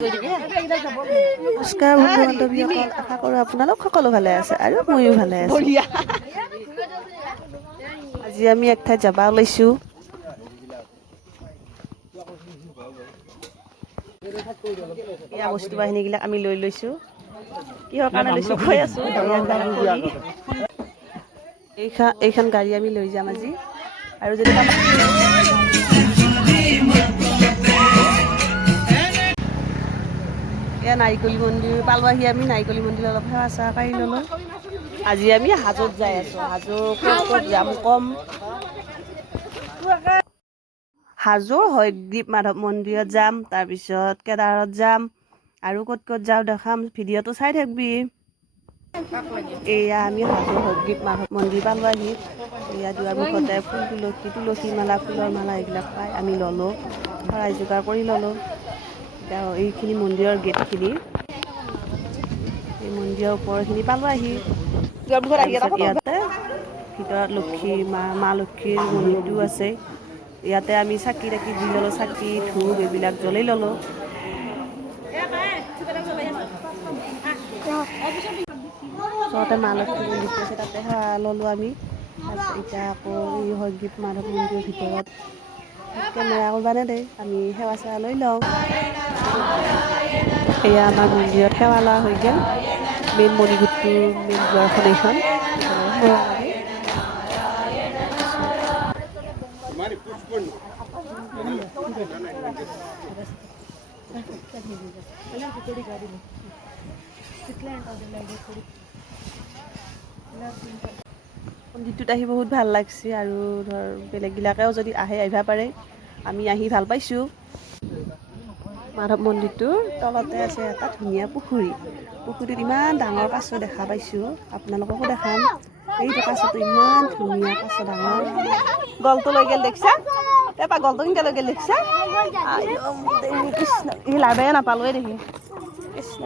নমস্কাৰ বন্ধু বান্ধৱীসকল, আশা কৰোঁ আপোনালোক সকলো ভালে আছে আৰু ময়ো ভালে আছোঁ। আজি আমি এক ঠাইত যাব ওলাইছোঁ। এয়া বস্তু বাহিনীবিলাক আমি লৈ লৈছোঁ। কিহৰ কাৰণে লৈছোঁ কৈ আছোঁ। এইখন গাড়ী আমি লৈ যাম আজি। আৰু যদি এয়া নাৰিকলী মন্দিৰ পালোঁহি। আমি নাৰিকলী মন্দিৰ অলপ সেৱা চেৱা কৰি ল'লোঁ। আজি আমি হাজোত যাই আছোঁ। হাজো ক'ত যাম কম। হাজোৰ হয়গ্ৰীৱ মাধৱ মন্দিৰত যাম, তাৰপিছত কেদাৰত যাম আৰু ক'ত ক'ত যাওঁ দেখাম। ভিডিঅ'টো চাই থাকিবি। এয়া আমি হাজোৰ হয়গ্ৰীৱ মাধৱ মন্দিৰ পালোঁহি। এয়া দুৱাৰ মুখতে ফুল তুলসী মালা, ফুলৰ মালা এইবিলাক পাই আমি ল'লোঁ। শৰাই যোগাৰ কৰি ল'লোঁ। এতিয়া এইখিনি মন্দিৰৰ গেটখিনি, এই মন্দিৰৰ ওপৰখিনি পালোঁহি। তাৰপিছত ইয়াতে ভিতৰত মা লক্ষীৰ মন্দিৰটো আছে। ইয়াতে আমি চাকি দি ল'লোঁ। চাকি ধূপ এইবিলাক জ্বলাই ল'লোঁ। ওচৰতে মা লক্ষীৰ মন্দিৰটো আছে, তাতে সেৱা ল'লোঁ আমি। তাৰপিছত এতিয়া আকৌ এই হয়গ্ৰীৱ মাধৱ মন্দিৰৰ ভিতৰত কেমেৰা কৰিব নেদে, আমি সেৱা চেৱা লৈ লওঁ। এয়া আমাৰ মন্দিৰত সেৱা লোৱা হৈ গ'ল। মেইন মণিকূটটোৰ মেইন দুৱাৰখন এইখন, সেৱা লাগে। মন্দিৰটোত আহি বহুত ভাল লাগছে আৰু ধৰ বেলেগবিলাকেও যদি আহিব পাৰে, আমি আহি ভাল পাইছোঁ। মাধৱ মন্দিৰটোৰ তলতে আছে এটা ধুনীয়া পুখুৰী। পুখুৰীটোত ইমান ডাঙৰ কাছ দেখা পাইছোঁ, আপোনালোককো দেখাম। এইটো কাছটো ইমান ধুনীয়া কাছ, ডাঙৰ। গলটো লৈ গ'ল দেখিছা? গলটো কেনেকৈ লৈ গ'ল দেখিছা? কৃষ্ণ, ই লাভে নাপালোৱে দেখি। কৃষ্ণ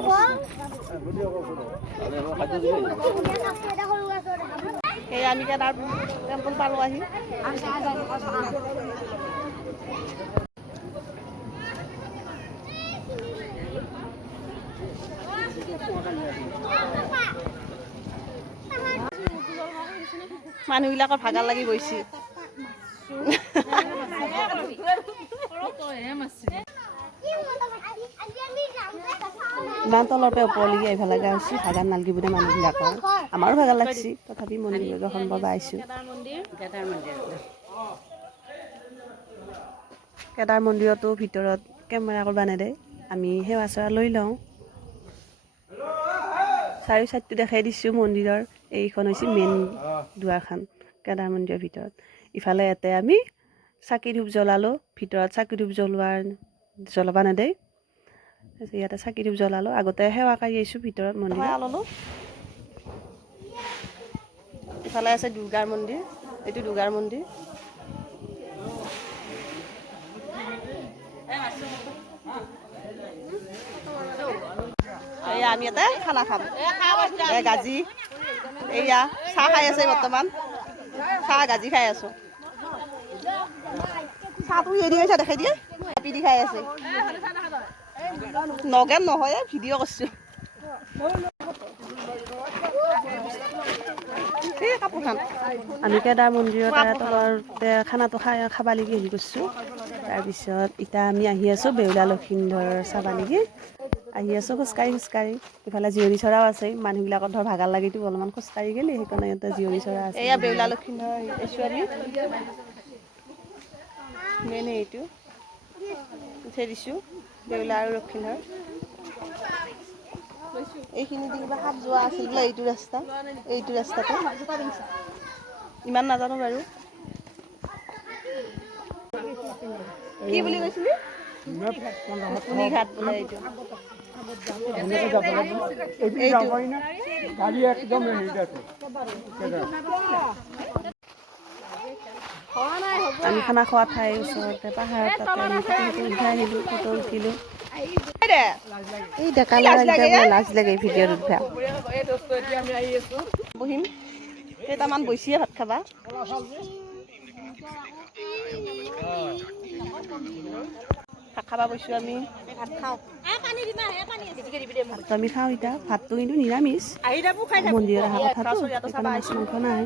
সেই আমি তাৰ টেম্পল পালোঁ আহি। মানুহবিলাকৰ ভাগৰ লাগি গৈছে। ইমান তলৰ পৰা ওপৰলৈকে আহিব লগা হৈছে, ভাগৰ নালাগিব দে মানুহবিলাকৰ। আমাৰো ভাগৰ লাগছি, তথাপি মন্দিৰ দৰ্শন কৰিব আহিছোঁ। কেদাৰ মন্দিৰতো ভিতৰত কেমেৰা কৰিব নেদে, আমি সেৱা চেৱা লৈ লওঁ। চাৰি চাইডটো দেখাই দিছোঁ মন্দিৰৰ। এইখন হৈছে মেইন দুৱাৰখন কেদাৰ মন্দিৰৰ ভিতৰত। ইফালে ইয়াতে আমি চাকি ধূপ জ্বলালোঁ। ভিতৰত চাকি ধূপ জ্বলাব নেদে। ইয়াতে চাকি ধূপ জ্বলালোঁ। আগতে সেৱা কৰি আহিছোঁ ভিতৰত মন্দিৰত ল'লোঁ। ইফালে আছে দুৰ্গাৰ মন্দিৰ, এইটো দুৰ্গাৰ মন্দিৰ। এয়া আমি ইয়াতে খানা খাম। গাজি এয়া চাহ খাই আছে বৰ্তমান। চাহ গাজি খাই আছোঁ। চাহটো এৰি গৈছে দেখাই দিয়ে, পিধি খাই আছে। নগেন নহয়, ভিডিঅ' কৰিছোঁ। আমি কেদাৰ মন্দিৰত তলতে খানাটো খাব লাগি হেৰি কৰিছোঁ। তাৰপিছত এতিয়া আমি আহি আছোঁ বেউলা লক্ষীন্দৰ চাব লাগি। আহি আছোঁ খোজকাঢ়ি। ইফালে জীয়ৰী চৰাও আছে। মানুহবিলাকৰ ধৰ ভাগৰ লাগেতো অলপমান খোজকাঢ়ি গ'লে, সেইকাৰণে ইয়াতে জীয়ৰী চৰা আছে। এয়া বেউলা লক্ষীন্দৰ ছোৱালী মেইন এইটো উঠাই দিছোঁ, বেউলা আৰু লক্ষীন্দৰ। এইখিনি দি কিবা সাপ যোৱা আছিল বোলে, এইটো ৰাস্তাতে ইমান নাজানো বাৰু। কি বুলি কৈছিলি? পুনিঘাট বোলে এইটো। আমি খানা খোৱা ঠাইৰ ওচৰতে পাহাৰত তাতে আমি ফটো উঠাই আহিলোঁ, ফটো উঠিলোঁ। এই ডেকা ল'ৰাকেইটা বোলে লাজ লাগে ভিডিঅ'ত উঠিবা। বহিম, কেইটামান বহিছে ভাত খাবা। ভাত খাব গৈছোঁ আমি। ভাত খাওঁ। ভাতটো আমি খাওঁ এতিয়া। ভাতটো কিন্তু নিৰামিষ। মন্দিৰত অহা কথাটো সেইকাৰণে মাছ মাংস নাই।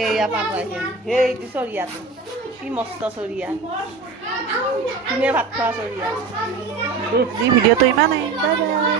এয়া মানুহ আহিল সেইটো চৰিয়াটো কি মস্ত চৰিয়া তুমি ভাত খোৱা চৰিয়া দি ভিডিঅ'টো ইমানেই বাই বাই।